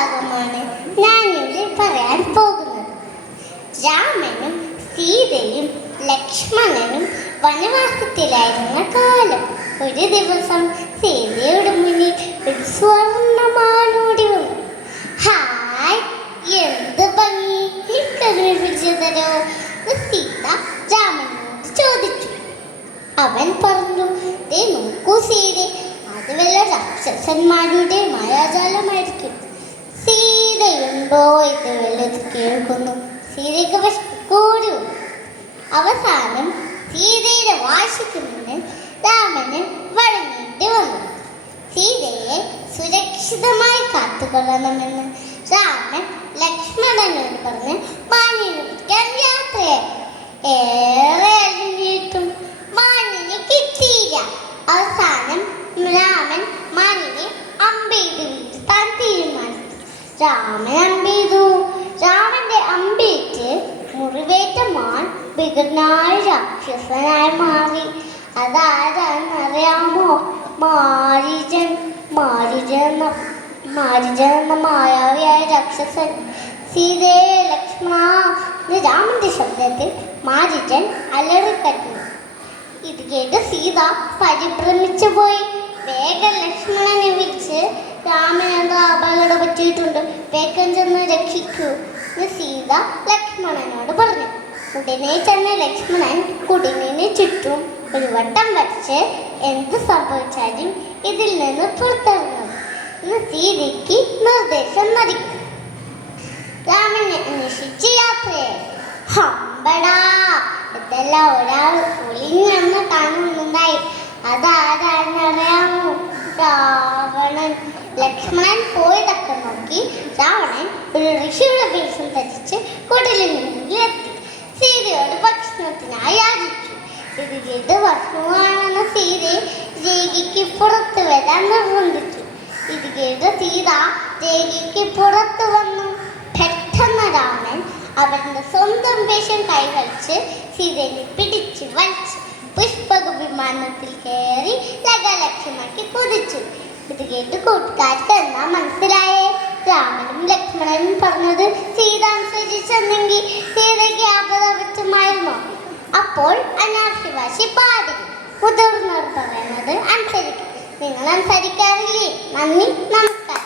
ഭാഗമാണ് ഞാനിവിടെ പറയാൻ പോകുന്നത്. രാമനും സീതയും ലക്ഷ്മണനും വനവാസത്തിലായിരുന്ന കാലം. ഒരു ദിവസം സീതയുടെ മുന്നിൽ ഒരു സ്വർണ്ണമാനോടി വന്നു. ഹായ്, എന്ത് ഭംഗി, എനിക്കതിനെ പിടിച്ചു തരോ? സീത രാമനോട് ചോദിച്ചു. അവൻ പറഞ്ഞു, ദേ നോക്കൂ സീതെ, അത് വല്ല രാക്ഷസന്മാരുടെ മായാജാലമായിരിക്കും. സീതയുണ്ടോ ഇത് വല്ലത് കേൾക്കുന്നു. സീതയ്ക്ക് കൂടി. അവസാനം സീതയുടെ വാശിക്ക് മുന്നിൽ രാമന് വഴങ്ങേണ്ടി വന്നു. സീതയെ സുരക്ഷിതമായി കാത്തുകൊള്ളണമെന്ന് രാമൻ ലക്ഷ്മണനോട് പറഞ്ഞ് മാനിനെ പിടിക്കാൻ യാത്രയായി. ഏറെ അലിഞ്ഞിട്ടും മാനിനെ കിട്ടിയില്ല. അവസാനം രാമൻ മാനിനെ അമ്പെയ്ത് വീഴ്ത്താൻ തീരുമാനിച്ചു. രാമൻ അമ്പെയ്തു. രാമന്റെ അമ്പേറ്റ് മുറിവേറ്റ മാൻ വികൃതനായ രാക്ഷസനായി മാറി. അതാരാന്നറിയാമോ? മാരീചൻ. മാരീചൻ എന്ന മായാവിയായ രാക്ഷസൻ. സീതയെ ലക്ഷ്മണ രാമന്റെ ശബ്ദത്തിൽ മാരീചൻ അലറിക്കട്ടി. ഇത് കേട്ട് സീത പരിഭ്രമിച്ചു പോയി. വേഗം ലക്ഷ്മണനെ വിളിച്ച്, രാമനെന്തോ അപകടം പറ്റിയിട്ടുണ്ട്, വേഗം ചെന്ന് രക്ഷിക്കൂ എന്ന് സീത ലക്ഷ്മണനോട് പറഞ്ഞു. ഉടനെ ചെന്ന് ലക്ഷ്മണൻ കുടിലിന് ചുറ്റും ഒരു വട്ടം വരച്ച് എന്ത് സംഭവിച്ചാലും ഇതിൽ നിന്ന് പുറത്തിറങ്ങും എന്ന് സീതയ്ക്ക് നിർദ്ദേശം നൽകി. രാമനെ അന്വേഷിച്ച് യാത്രയായി. ഹമ്പടാ, ഇതെല്ലാം ഒരാൾ ഒളിഞ്ഞെന്ന് കാണുന്നുണ്ടായി. അതാരാന്നറിയാമോ? രാവണൻ. ലക്ഷ്മണൻ പോയതൊക്കെ നോക്കി രാവണൻ ഒരു ഋഷിയുടെ വേഷം ധരിച്ച് കുടിലിൽ നിന്നെത്തി സീതയോട് ഭക്ഷണത്തിനായി യാചിച്ചു. ഇത് കേട്ട് ഭക്ഷണമാണെന്ന സീതയെ രേഖയ്ക്ക് പുറത്തു വരാൻ നിർബന്ധിച്ചു. ഇത് കേട്ട് സീത രേഖയ്ക്ക് പുറത്തു വന്നു. പെട്ടെന്ന് രാമൻ അവരുടെ സ്വന്തം വേഷം കൈവച്ച് സീതയെ പിടിച്ചു വലിച്ചു പുഷ്പക വിമാനത്തിൽ കയറി ലഗലക്ഷ്യമാക്കി കുതിച്ചു. ഇത് കേട്ട് കൂട്ടുകാർക്ക് എന്നാ മനസ്സിലായേ? രാമനും ലക്ഷ്മണനും പറഞ്ഞത് സീത അനുസരിച്ചെന്നെങ്കിൽ സീതയ്ക്ക് ആപദാപത്തുമായിരുന്നോ? അപ്പോൾ അനാവശ്യവാശി പാടില്ല. മുതിർന്നവർ പറയുന്നത് അനുസരിക്കും. നിങ്ങൾ അനുസരിക്കാറില്ലേ? നന്ദി, നമസ്കാരം.